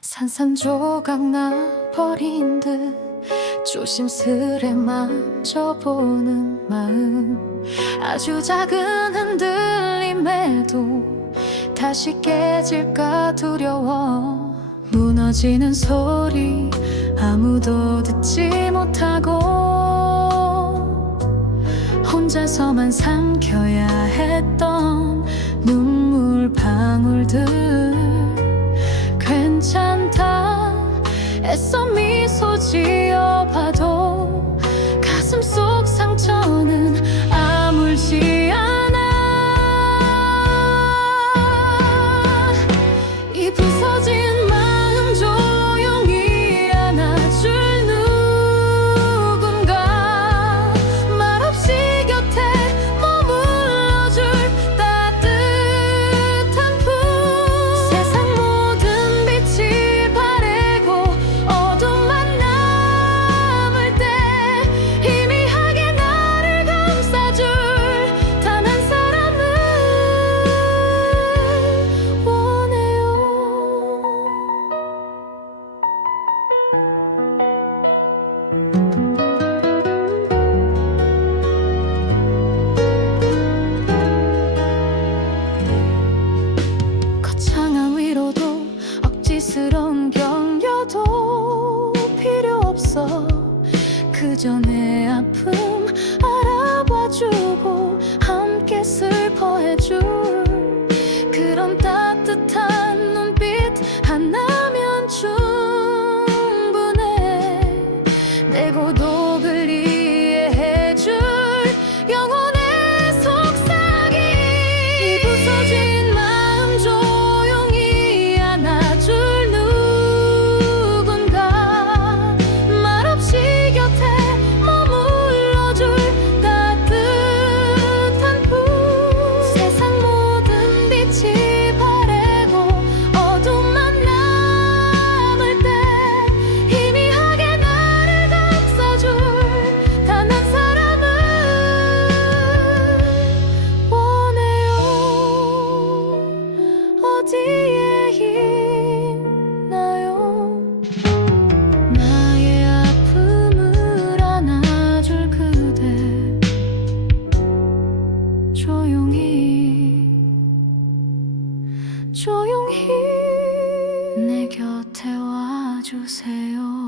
산산조각 나버린 듯 조심스레 만져보는 마음. 아주 작은 흔들림에도 다시 깨질까 두려워. 무너지는 소리 아무도 듣지 못하고 혼자서만 삼켜야 했던 애써 미소 지어봐도 가슴 속 상처는 억지스러운 격려도 필요 없어. 그저 내 아픔 알아봐주고 함께 슬퍼해줄 어디에 있나요? 나의 아픔을 안아줄 그대. 조용히 조용히 내 곁에 와주세요